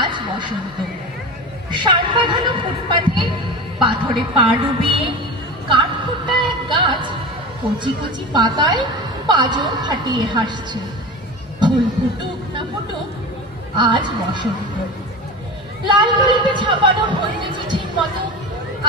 আজ বসন্ত। সার বাঁধানো ফুটপাথে পাথরে পা ডুবিয়ে কাঠখোট্টা এক গাছ কচি কচি পাতায় পাজর ফাটিয়ে হাসছে। ফুল ফুটুক না ফুটুক, আজ বসন্ত। লাল গলিতে ছাপানো ভর্তি চিঠির মতো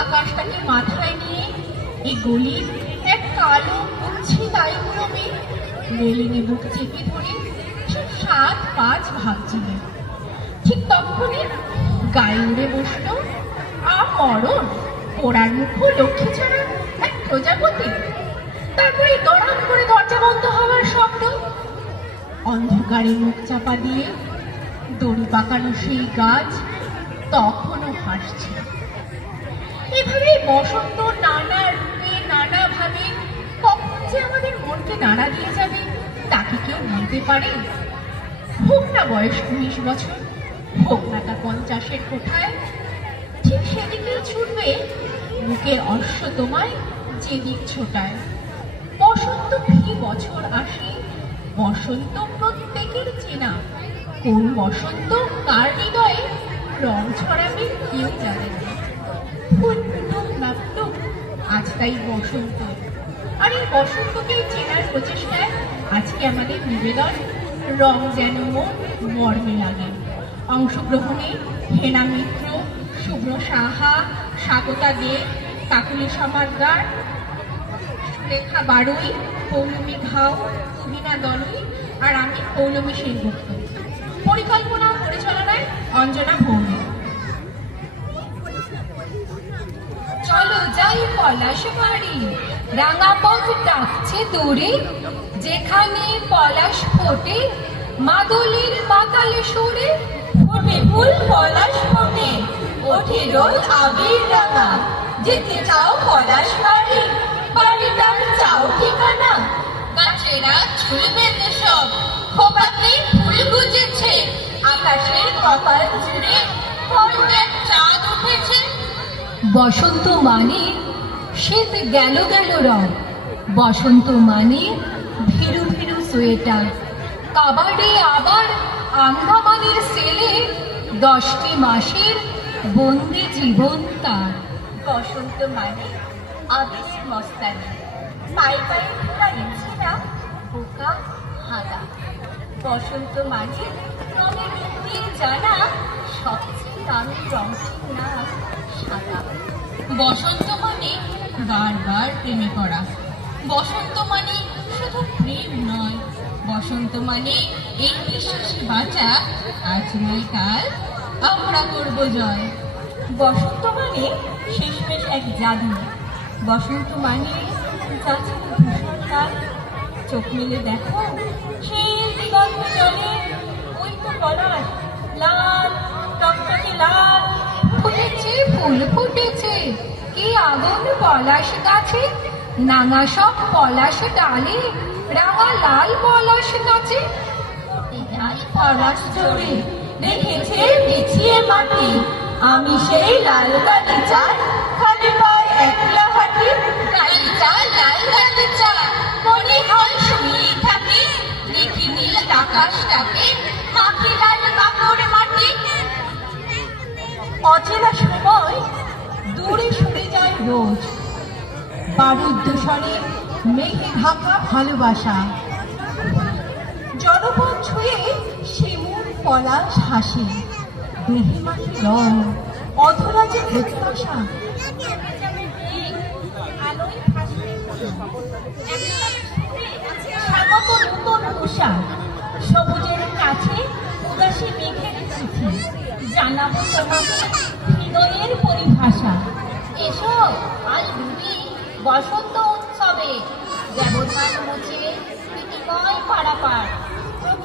আকাশটাকে মাথায় নিয়ে এই গলির এক কালো উচ্ছে মেয়ে রেলিংয়ে বুক চেপে ধরে ঠিক সাত পাঁচ ভাবছিলেন ঠিক তখনই গায়ে উড়ে বসল। আমরণ, পোড়ার মুখ লক্ষ্মী ছাড়া এক প্রজাপতি। তারপরে দড়াম করে দরজা বন্ধ হওয়ার শব্দ। অন্ধকারে মুখ চাপা দিয়ে দড়ি পাকানো সেই গাছ তখনও হাসছে। এভাবে বসন্ত নানা রূপে নানা ভাবে কখন যে আমাদের মনকে নাড়া দিয়ে যাবে তাকে কেউ বলতে পারে? হোক না বয়স উনিশ বছর। হোক না তা পঞ্চাশের কোঠায়? ঠিক সেদিকেই ছুটবে বুকের অশ্ব তোমায় যেদিক ছোটায়। বসন্ত কি বছর আসে, বসন্ত প্রত্যেকের চেনা। কোন বসন্ত, কার হৃদয়ে রং ছড়াবে কেউ জানে না। ফুল আজ তাই বসন্ত। আর এই বসন্তকে চেনার প্রচেষ্টায় আজকে আমাদের নিবেদন, রং যেন মন মর্মে লাগে অংশগ্রহণে হেনা মিত্র, শুভ্র সাহা, স্বাগতা দে, কাকুলি সমাদ্দার সুলেখা বারুই, পৌলমী ঘাও তুহিনা দলুই, আর আমি পৌলমী সেনগুপ্ত। পরিকল্পনা পরিচালনায় অঞ্জনা ভৌমিক। চলো যাই পলাশ বাড়ি। রাঙা পথ ডাকছে দূরে। যেখানে পলাশ ফোটে, মাদলির মাতালে সুরে। ফুল পলাশ ফোটে ওঠে রোল আবির রাঙা যেতে চাও পলাশ বাড়ি বাড়িটার চাও ঠিকানা। গাছেরা ঝুলবে তো সব, খোপাতে ফুল গুজেছে। আকাশের কপাল জুড়ে ফলটার চাঁদ উঠেছে। বসন্ত মানে শীত গেল গেল রং। বসন্ত মানে ভীরু ভীরু সোয়েটার। কাবাডে আবার আন্দামানের সেলে দশটি মাসের বন্দি জীবন তার। বসন্ত মানে আবিরের মস্তানি। পায়ে পায়ে ঘোরা ইচ্ছেরা বোকা হাদা। বসন্ত মানে রঙের রূপের জানা সবচেয়ে দামি রঙটির নাম সাদা। বসন্ত মানে বারবার প্রেমে করা বসন্ত মানে শুধু প্রেম নয় বসন্ত মানে এই বিশ্বাসে বাঁচা, আজ কাল আমরা করব জয়। বসন্ত মানে শেষমেশ এক জাদু। বসন্ত মানে যাচ্ছে চোখ মেলে দেখো সেই দিগন্ত জলে। ওই তো পলাশ লাল টকটকে লাল। ফুটেছে ফুল ফুটেছে। কি আগুন পলাশ গাছে? নানা সব পলাশ ডালে। রাঙা লাল পলাশ গাছে। আমি সেই লাল গালিচা খালি পায় একলা হাঁটি গালিচা লাল গালিচা মনে হয় শুয়েই থাকি দেখি নীল আকাশটাকে মাখি লাল কাপড় মাটি অচেনা সময় দূরে সরে যায় রোজ। বাড়ির দূষণে মেঘে ঢাকা ভালোবাসা। জনপদ ছুঁয়ে শিমুর পলাশ হাসি। দেহে মাঠে রং, অধরা যে প্রত্যাশা। সবুজের কাছে উদাসী মেঘের চিঠি। জানাব তোমাকে হৃদয়ের পরিভাষা। এসো, আজ ডুবি বসন্ত উৎসবে ব্যবধান মুছে প্রীতিময় পারাপার।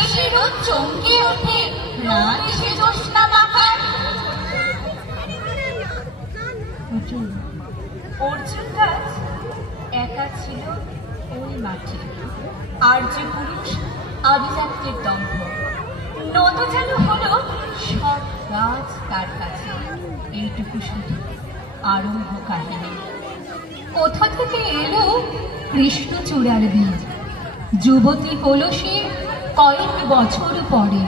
এসে চমকে ওঠে। রাত এসে জ্যোৎস্না মাখার অর্জুন গাছ একা ছিল ওই মাঠে। আর যে পুরুষ আভিজাত্যের দম্ভ। নত যেন হলো সব গাছ তার কাছে। এইটুকু শুধু আরম্ভ কাহিনী কোথা থেকে এলো কৃষ্ণচূড়ার বীজ? যুবতী হল সে কয়েক বছর পরে।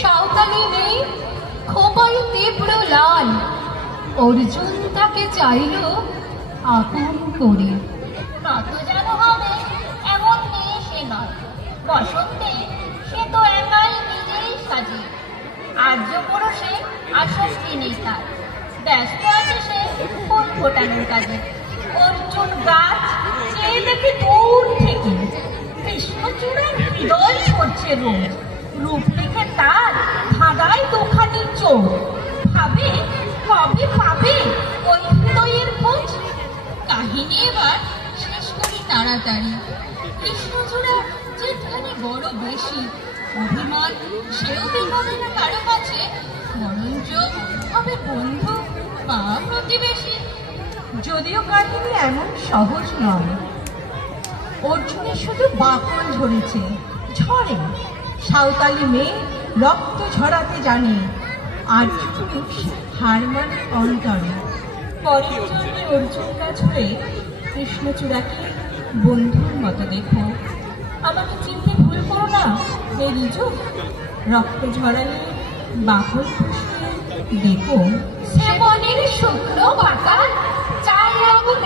সাঁওতালি মেয়ে খোপায় তীব্র লাল। অর্জুন তাকে চাইল আপন করে। নত যেন হবে, এমন মেয়ে সে নয়। বসন্তে সে তো একাই নিজেই সাজে। আর্য পুরুষে আসক্তি নেই তার। ব্যস্ত আছে সে ফুল ফোটানোর কাজে। অর্জুন গাছ চেয়ে দেখে দূর থেকে কৃষ্ণচূড়ার হৃদয় ছড়ছে রোজ রূপ লিখে তার ধাঁধায় দুখানি চোখ। ভাবে, কবে পাবে ওই হৃদয়ের খোঁজ? কাহিনী এবার শেষ করি তাড়াতাড়ি। কৃষ্ণচূড়া যেখানে বড় বেশি, অভিমান সেও দেখাবে না কারও কাছে বরঞ্চ হবে বন্ধু বা প্রতিবেশী। যদিও কাহিনী এমন সহজ নয় অর্জুনের শুধু বাকল ঝরেছে ঝরে। সাঁওতালি মেয়ে রক্ত ঝরাতে জানে। আর পুরুষ হার মানে অন্তরে। পরের জন্মে অর্জুন গাছ হয়ে কৃষ্ণচূড়াকে বন্ধুর মতো দেখো। আমাকে চিনতে ভুল করো না রিজু রক্ত ঝরালে বাকল দেখো। শ্রাবণের শুক্র বাতাল চাই আগুন